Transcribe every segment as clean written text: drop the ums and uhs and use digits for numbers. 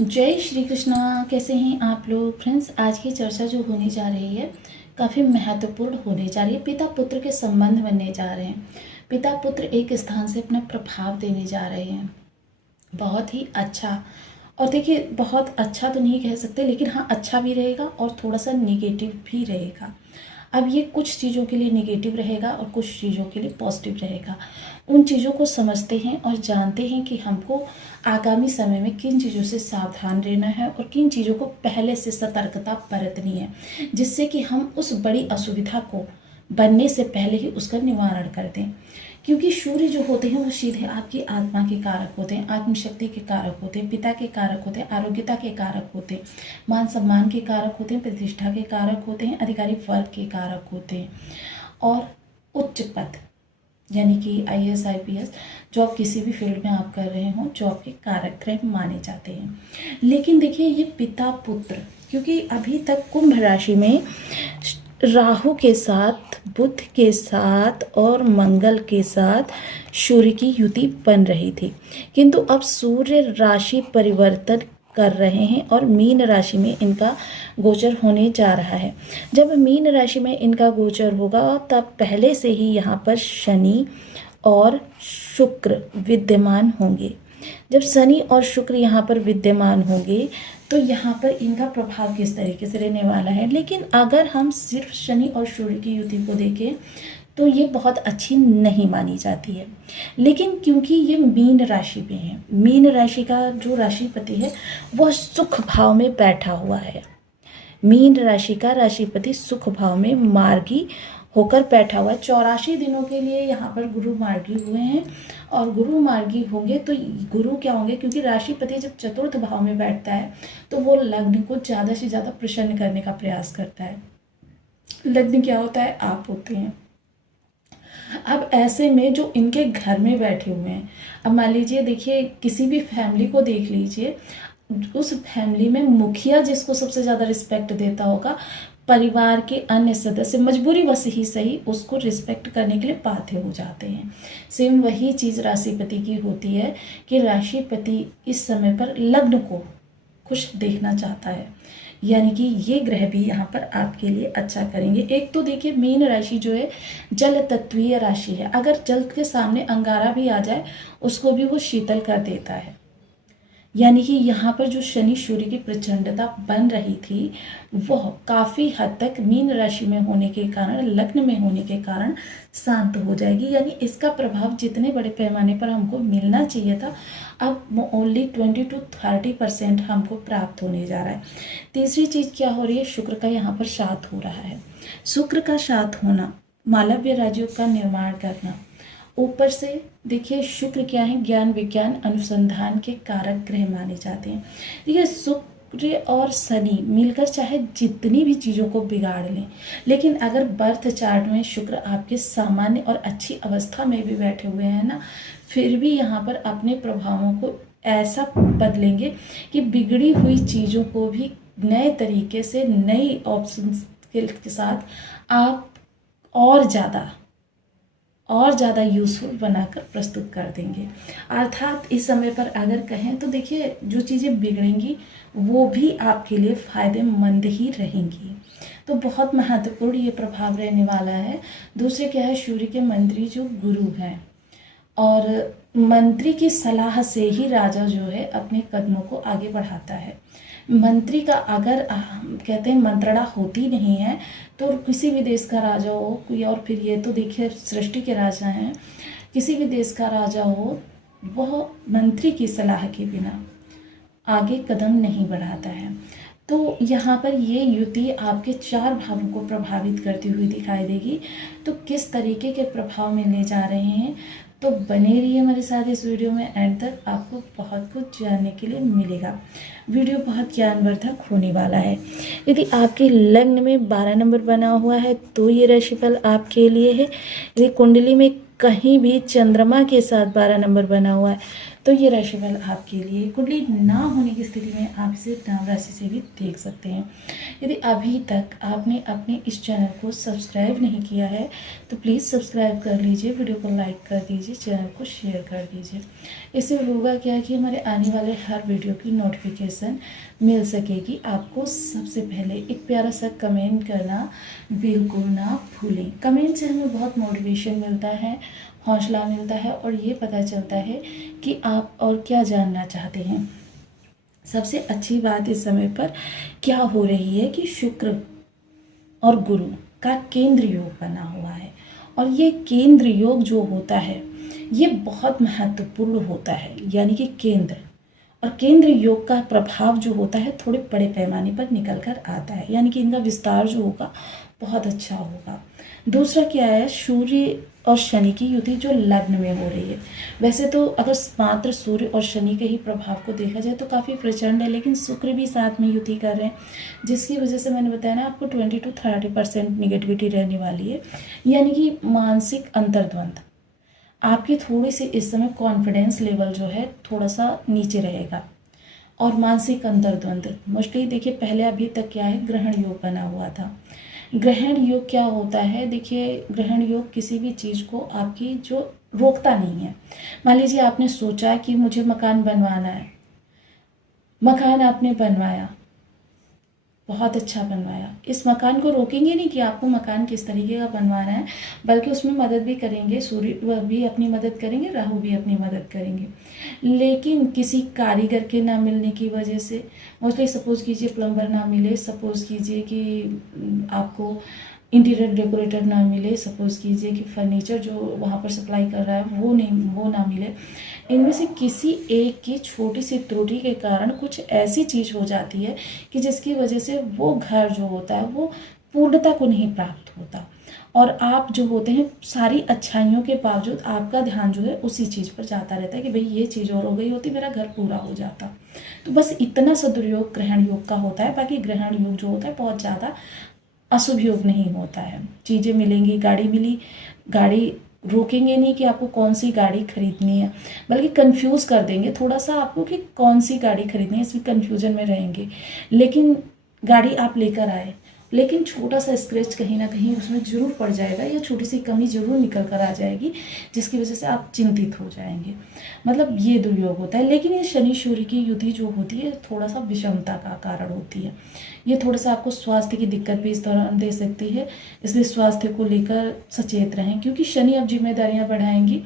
जय श्री कृष्णा। कैसे हैं आप लोग फ्रेंड्स। आज की चर्चा जो होने जा रही है काफ़ी महत्वपूर्ण होने जा रही है। पिता पुत्र के संबंध बनने जा रहे हैं। पिता पुत्र एक स्थान से अपना प्रभाव देने जा रहे हैं। बहुत ही अच्छा। और देखिए, बहुत अच्छा तो नहीं कह सकते, लेकिन हाँ अच्छा भी रहेगा और थोड़ा सा निगेटिव भी रहेगा। अब ये कुछ चीज़ों के लिए नेगेटिव रहेगा और कुछ चीज़ों के लिए पॉजिटिव रहेगा। उन चीज़ों को समझते हैं और जानते हैं कि हमको आगामी समय में किन चीज़ों से सावधान रहना है और किन चीज़ों को पहले से सतर्कता बरतनी है, जिससे कि हम उस बड़ी असुविधा को बनने से पहले ही उसका निवारण कर दें। क्योंकि सूर्य जो होते हैं वो सीधे आपकी आत्मा के कारक होते हैं, आत्मशक्ति के कारक होते हैं, पिता के कारक होते हैं, आरोग्यता के कारक होते हैं, मान सम्मान के कारक होते हैं, प्रतिष्ठा के कारक होते हैं, अधिकारी वर्ग के कारक होते हैं और उच्च पद यानी कि IAS IPS जॉब किसी भी फील्ड में आप कर रहे हो, जॉब के कारक ग्रह माने जाते हैं। लेकिन देखिए, ये पिता पुत्र, क्योंकि अभी तक कुंभ राशि में राहु के साथ, बुध के साथ और मंगल के साथ सूर्य की युति बन रही थी, किंतु अब सूर्य राशि परिवर्तन कर रहे हैं और मीन राशि में इनका गोचर होने जा रहा है। जब मीन राशि में इनका गोचर होगा तब पहले से ही यहाँ पर शनि और शुक्र विद्यमान होंगे। जब शनि और शुक्र यहाँ पर विद्यमान होंगे तो यहाँ पर इनका प्रभाव किस तरीके से रहने वाला है। लेकिन अगर हम सिर्फ शनि और सूर्य की युति को देखें तो ये बहुत अच्छी नहीं मानी जाती है। लेकिन क्योंकि ये मीन राशि में है, मीन राशि का जो राशिपति है वह सुख भाव में बैठा हुआ है। मीन राशि का राशिपति सुख भाव में मार्गी होकर बैठा हुआ है। 84 दिनों के लिए यहाँ पर गुरु मार्गी हुए हैं और गुरु मार्गी होंगे तो गुरु क्या होंगे, क्योंकि राशिपति जब चतुर्थ भाव में बैठता है तो वो लग्न को ज़्यादा से ज़्यादा प्रसन्न करने का प्रयास करता है। लग्न क्या होता है, आप होते हैं। अब ऐसे में जो इनके घर में बैठे हुए हैं, अब मान लीजिए, देखिए किसी भी फैमिली को देख लीजिए, उस फैमिली में मुखिया जिसको सबसे ज़्यादा रिस्पेक्ट देता होगा, परिवार के अन्य सदस्य मजबूरी बस ही सही उसको रिस्पेक्ट करने के लिए बाध्य हो जाते हैं। सेम वही चीज़ राशिपति की होती है कि राशिपति इस समय पर लग्न को खुश देखना चाहता है, यानी कि ये ग्रह भी यहाँ पर आपके लिए अच्छा करेंगे। एक तो देखिए, मीन राशि जो है जल तत्वीय राशि है। अगर जल के सामने अंगारा भी आ जाए उसको भी वो शीतल कर देता है। यानी कि यहाँ पर जो शनि सूर्य की प्रचंडता बन रही थी वह काफ़ी हद तक मीन राशि में होने के कारण, लग्न में होने के कारण शांत हो जाएगी। यानी इसका प्रभाव जितने बड़े पैमाने पर हमको मिलना चाहिए था, अब ओनली 20 to 30% हमको प्राप्त होने जा रहा है। तीसरी चीज़ क्या हो रही है, शुक्र का यहाँ पर साथ हो रहा है। शुक्र का साथ होना, मालव्य राजयोग का निर्माण करना, ऊपर से देखिए शुक्र क्या है, ज्ञान विज्ञान अनुसंधान के कारक ग्रह माने जाते हैं। देखिए, शुक्र और शनि मिलकर चाहे जितनी भी चीज़ों को बिगाड़ लें, लेकिन अगर बर्थ चार्ट में शुक्र आपके सामान्य और अच्छी अवस्था में भी बैठे हुए हैं ना, फिर भी यहाँ पर अपने प्रभावों को ऐसा बदलेंगे कि बिगड़ी हुई चीज़ों को भी नए तरीके से, नई ऑप्शंस के साथ आप और ज़्यादा यूज़फुल बनाकर प्रस्तुत कर देंगे। अर्थात इस समय पर अगर कहें तो देखिए, जो चीज़ें बिगड़ेंगी वो भी आपके लिए फ़ायदेमंद ही रहेंगी। तो बहुत महत्वपूर्ण ये प्रभाव रहने वाला है। दूसरे क्या है, सूर्य के मंत्री जो गुरु हैं, और मंत्री की सलाह से ही राजा जो है अपने कदमों को आगे बढ़ाता है। मंत्री का अगर कहते हैं मंत्रणा होती नहीं है तो किसी भी देश का राजा हो कोई, और फिर ये तो देखिए सृष्टि के राजा हैं, किसी भी देश का राजा हो वह मंत्री की सलाह के बिना आगे कदम नहीं बढ़ाता है। तो यहाँ पर ये युति आपके 4 भावों को प्रभावित करती हुई दिखाई देगी। तो किस तरीके के प्रभाव मिलने जा रहे हैं, तो बने रहिए हमारे साथ इस वीडियो में, एंड तक आपको बहुत कुछ जानने के लिए मिलेगा। वीडियो बहुत ज्ञानवर्धक होने वाला है। यदि आपके लग्न में 12 नंबर बना हुआ है तो ये राशिफल आपके लिए है। यदि कुंडली में कहीं भी चंद्रमा के साथ 12 नंबर बना हुआ है तो ये राशिफल आपके लिए कुंडली ना होने की स्थिति में आप इसे नाम राशि से भी देख सकते हैं। यदि अभी तक आपने अपने इस चैनल को सब्सक्राइब नहीं किया है तो प्लीज़ सब्सक्राइब कर लीजिए, वीडियो को लाइक कर दीजिए, चैनल को शेयर कर दीजिए। इससे होगा क्या कि हमारे आने वाले हर वीडियो की नोटिफिकेशन मिल सकेगी आपको। सबसे पहले एक प्यारा सा कमेंट करना बिल्कुल ना भूलें। कमेंट से हमें बहुत मोटिवेशन मिलता है, हौसला मिलता है और ये पता चलता है कि आप और क्या जानना चाहते हैं। सबसे अच्छी बात इस समय पर क्या हो रही है कि शुक्र और गुरु का केंद्र योग बना हुआ है और ये केंद्र योग जो होता है ये बहुत महत्वपूर्ण होता है। यानी कि केंद्र और केंद्र योग का प्रभाव जो होता है थोड़े बड़े पैमाने पर निकल कर आता है, यानी कि इनका विस्तार जो होगा बहुत अच्छा होगा। दूसरा क्या है, सूर्य और शनि की युति जो लग्न में हो रही है। वैसे तो अगर मात्र सूर्य और शनि के ही प्रभाव को देखा जाए तो काफ़ी प्रचंड है, लेकिन शुक्र भी साथ में युति कर रहे हैं, जिसकी वजह से मैंने बताया ना आपको 20 to 30% निगेटिविटी रहने वाली है। यानी कि मानसिक अंतर्द्वंद, आपकी थोड़ी सी इस समय कॉन्फिडेंस लेवल जो है थोड़ा सा नीचे रहेगा। और मानसिक अंतर्द्वंद मोस्टली देखिए, पहले अभी तक क्या है, ग्रहण योग बना हुआ था। ग्रहण योग क्या होता है, देखिए ग्रहण योग किसी भी चीज़ को आपकी जो रोकता नहीं है। मान लीजिए आपने सोचा कि मुझे मकान बनवाना है, मकान आपने बनवाया, बहुत अच्छा बनवाया। इस मकान को रोकेंगे नहीं कि आपको मकान किस तरीके का बनवाना है, बल्कि उसमें मदद भी करेंगे, सूर्य भी अपनी मदद करेंगे, राहु भी अपनी मदद करेंगे। लेकिन किसी कारीगर के ना मिलने की वजह से, मोस्टली सपोज़ कीजिए प्लम्बर ना मिले, सपोज़ कीजिए कि आपको इंटीरियर डेकोरेटर ना मिले, सपोज़ कीजिए कि फर्नीचर जो वहाँ पर सप्लाई कर रहा है वो ना मिले। इनमें से किसी एक की छोटी सी त्रुटि के कारण कुछ ऐसी चीज़ हो जाती है कि जिसकी वजह से वो घर जो होता है वो पूर्णता को नहीं प्राप्त होता, और आप जो होते हैं सारी अच्छाइयों के बावजूद आपका ध्यान जो है उसी चीज़ पर जाता रहता है कि भाई ये चीज़ और हो गई होती मेरा घर पूरा हो जाता। तो बस इतना सदुपयोग ग्रहण योग का होता है। बाकी ग्रहण योग जो होता है बहुत ज़्यादा अशुभ योग नहीं होता है। चीज़ें मिलेंगी, गाड़ी मिली, गाड़ी रोकेंगे नहीं कि आपको कौन सी गाड़ी खरीदनी है, बल्कि कंफ्यूज कर देंगे थोड़ा सा आपको कि कौन सी गाड़ी खरीदनी है, इसमें कंफ्यूजन में रहेंगे। लेकिन गाड़ी आप लेकर आए, लेकिन छोटा सा स्क्रैच कहीं ना कहीं उसमें ज़रूर पड़ जाएगा या छोटी सी कमी ज़रूर निकल कर आ जाएगी, जिसकी वजह से आप चिंतित हो जाएंगे। मतलब ये दुर्योग होता है। लेकिन ये शनि सूर्य की युति जो होती है थोड़ा सा विषमता का कारण होती है। ये थोड़ा सा आपको स्वास्थ्य की दिक्कत भी इस दौरान दे सकती है, इसलिए स्वास्थ्य को लेकर सचेत रहें, क्योंकि शनि अब जिम्मेदारियां बढ़ाएंगी।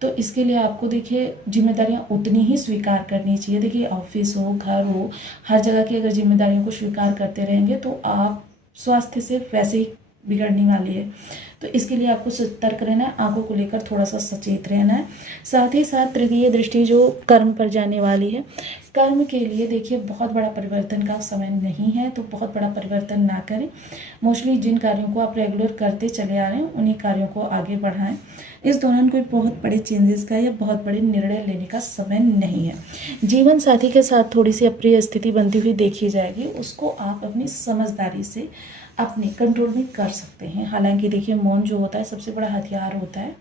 तो इसके लिए आपको देखिए जिम्मेदारियां उतनी ही स्वीकार करनी चाहिए। देखिए ऑफिस हो, घर हो, हर जगह की अगर जिम्मेदारियों को स्वीकार करते रहेंगे तो आप स्वास्थ्य से वैसे ही बिगड़ने वाली है। तो इसके लिए आपको सतर्क रहना है, आंखों को लेकर थोड़ा सा सचेत रहना है। साथ ही साथ तृतीय दृष्टि जो कर्म पर जाने वाली है, कर्म के लिए देखिए बहुत बड़ा परिवर्तन का समय नहीं है, तो बहुत बड़ा परिवर्तन ना करें। मोस्टली जिन कार्यों को आप रेगुलर करते चले आ रहे हैं उन्हीं कार्यों को आगे बढ़ाएं। इस दौरान कोई बहुत बड़े चेंजेस का या बहुत बड़े निर्णय लेने का समय नहीं है। जीवन साथी के साथ थोड़ी सी अप्रिय स्थिति बनती हुई देखी जाएगी, उसको आप अपनी समझदारी से अपने कंट्रोल में कर सकते हैं। हालांकि देखिए मौन जो होता है सबसे बड़ा हथियार होता है,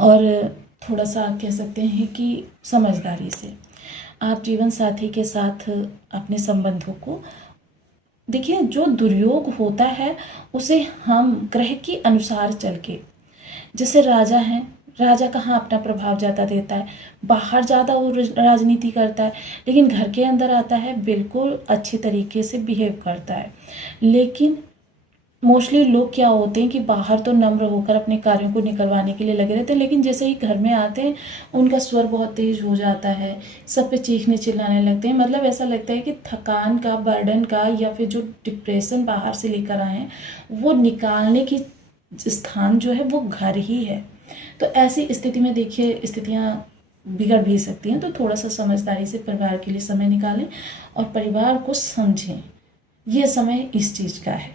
और थोड़ा सा कह सकते हैं कि समझदारी से आप जीवन साथी के साथ अपने संबंधों को देखिए, जो दुर्योग होता है उसे हम ग्रह के अनुसार चल के, जैसे राजा हैं, राजा कहाँ अपना प्रभाव ज़्यादा देता है, बाहर ज़्यादा वो राजनीति करता है, लेकिन घर के अंदर आता है बिल्कुल अच्छी तरीके से बिहेव करता है। लेकिन मोस्टली लोग क्या होते हैं कि बाहर तो नम्र होकर अपने कार्यों को निकलवाने के लिए लगे रहते हैं, लेकिन जैसे ही घर में आते हैं उनका स्वर बहुत तेज हो जाता है, सब पे चीखने चिल्लाने लगते हैं। मतलब ऐसा लगता है कि थकान का, बर्डन का, या फिर जो डिप्रेशन बाहर से लेकर आए हैं वो निकालने की स्थान जो है वो घर ही है। तो ऐसी स्थिति में देखिए स्थितियाँ बिगड़ भी सकती हैं। तो थोड़ा सा समझदारी से परिवार के लिए समय निकालें और परिवार को समझें, ये समय इस चीज़ का है।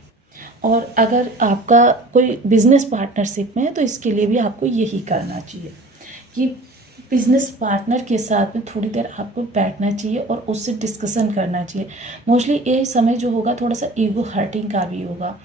और अगर आपका कोई बिजनेस पार्टनरशिप में है तो इसके लिए भी आपको यही करना चाहिए कि बिजनेस पार्टनर के साथ में थोड़ी देर आपको बैठना चाहिए और उससे डिस्कशन करना चाहिए। मोस्टली ये समय जो होगा थोड़ा सा ईगो हर्टिंग का भी होगा,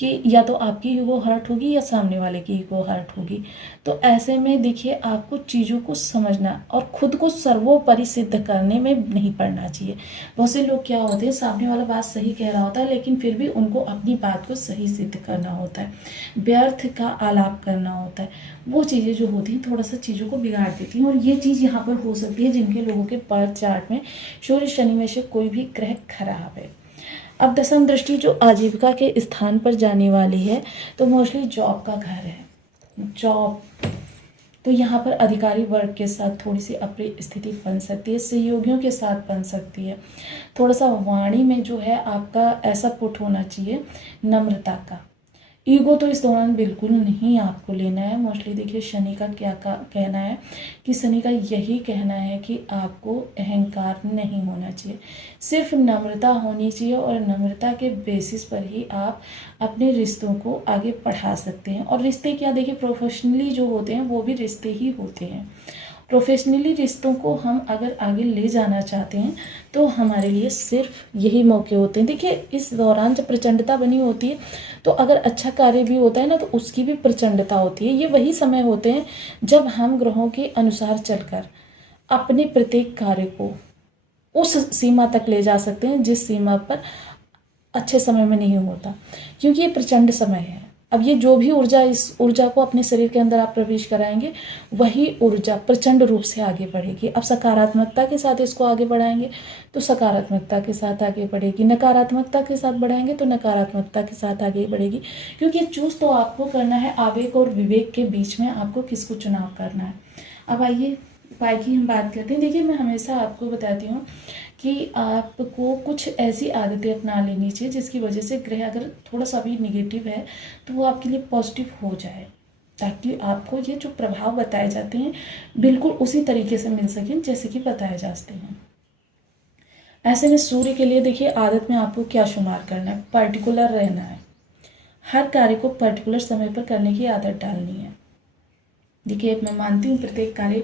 कि या तो आपकी ईगो हर्ट होगी या सामने वाले की ईगो हर्ट होगी। तो ऐसे में देखिए आपको चीज़ों को समझना और खुद को सर्वोपरि सिद्ध करने में नहीं पड़ना चाहिए। बहुत से लोग क्या होते हैं, सामने वाला बात सही कह रहा होता है लेकिन फिर भी उनको अपनी बात को सही सिद्ध करना होता है, व्यर्थ का आलाप करना होता है। वो चीज़ें जो होती हैं थोड़ा सा चीज़ों को बिगाड़ देती हैं, और ये चीज़ यहाँ पर हो सकती है जिनके लोगों के बर्थ चार्ट में सूर्य शनि में से कोई भी ग्रह खराब है। अब दसम दृष्टि जो आजीविका के स्थान पर जाने वाली है, तो मोस्टली जॉब का घर है। जॉब तो यहाँ पर अधिकारी वर्ग के साथ थोड़ी सी अप्रिय स्थिति बन सकती है, सहयोगियों के साथ बन सकती है। थोड़ा सा वाणी में जो है आपका ऐसा पुट होना चाहिए नम्रता का। ईगो तो इस दौरान बिल्कुल नहीं आपको लेना है। मोस्टली देखिए शनि का क्या कहना है कि शनि का यही कहना है कि आपको अहंकार नहीं होना चाहिए, सिर्फ नम्रता होनी चाहिए, और नम्रता के बेसिस पर ही आप अपने रिश्तों को आगे बढ़ा सकते हैं। और रिश्ते क्या, देखिए प्रोफेशनली जो होते हैं वो भी रिश्ते ही होते हैं। प्रोफेशनली रिश्तों को हम अगर आगे ले जाना चाहते हैं तो हमारे लिए सिर्फ यही मौके होते हैं। देखिए इस दौरान जब प्रचंडता बनी होती है तो अगर अच्छा कार्य भी होता है ना तो उसकी भी प्रचंडता होती है। ये वही समय होते हैं जब हम ग्रहों के अनुसार चलकर अपने प्रत्येक कार्य को उस सीमा तक ले जा सकते हैं जिस सीमा पर अच्छे समय में नहीं होता, क्योंकि ये प्रचंड समय है। अब ये जो भी ऊर्जा, इस ऊर्जा को अपने शरीर के अंदर आप प्रवेश कराएंगे वही ऊर्जा प्रचंड रूप से आगे बढ़ेगी। अब सकारात्मकता के साथ इसको आगे बढ़ाएंगे तो सकारात्मकता के साथ आगे बढ़ेगी, नकारात्मकता के साथ बढ़ाएंगे तो नकारात्मकता के साथ आगे बढ़ेगी। क्योंकि चूज तो आपको करना है, आवेग और विवेक के बीच में आपको किसको चुनाव करना है। अब आइए उपाय की हम बात करते हैं। देखिए मैं हमेशा आपको बताती हूँ कि आपको कुछ ऐसी आदतें अपना लेनी चाहिए जिसकी वजह से ग्रह अगर थोड़ा सा भी निगेटिव है तो वो आपके लिए पॉजिटिव हो जाए, ताकि आपको ये जो प्रभाव बताए जाते हैं बिल्कुल उसी तरीके से मिल सकें जैसे कि बताए जाते हैं। ऐसे में सूर्य के लिए देखिए आदत में आपको क्या शुमार करना है, पर्टिकुलर रहना है। हर कार्य को पर्टिकुलर समय पर करने की आदत डालनी है। देखिए मैं मानती हूँ प्रत्येक कार्य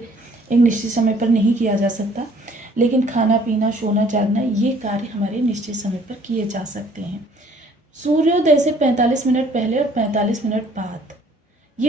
एक निश्चित समय पर नहीं किया जा सकता, लेकिन खाना पीना सोना जागना ये कार्य हमारे निश्चित समय पर किए जा सकते हैं। सूर्योदय से 45 मिनट पहले और 45 मिनट बाद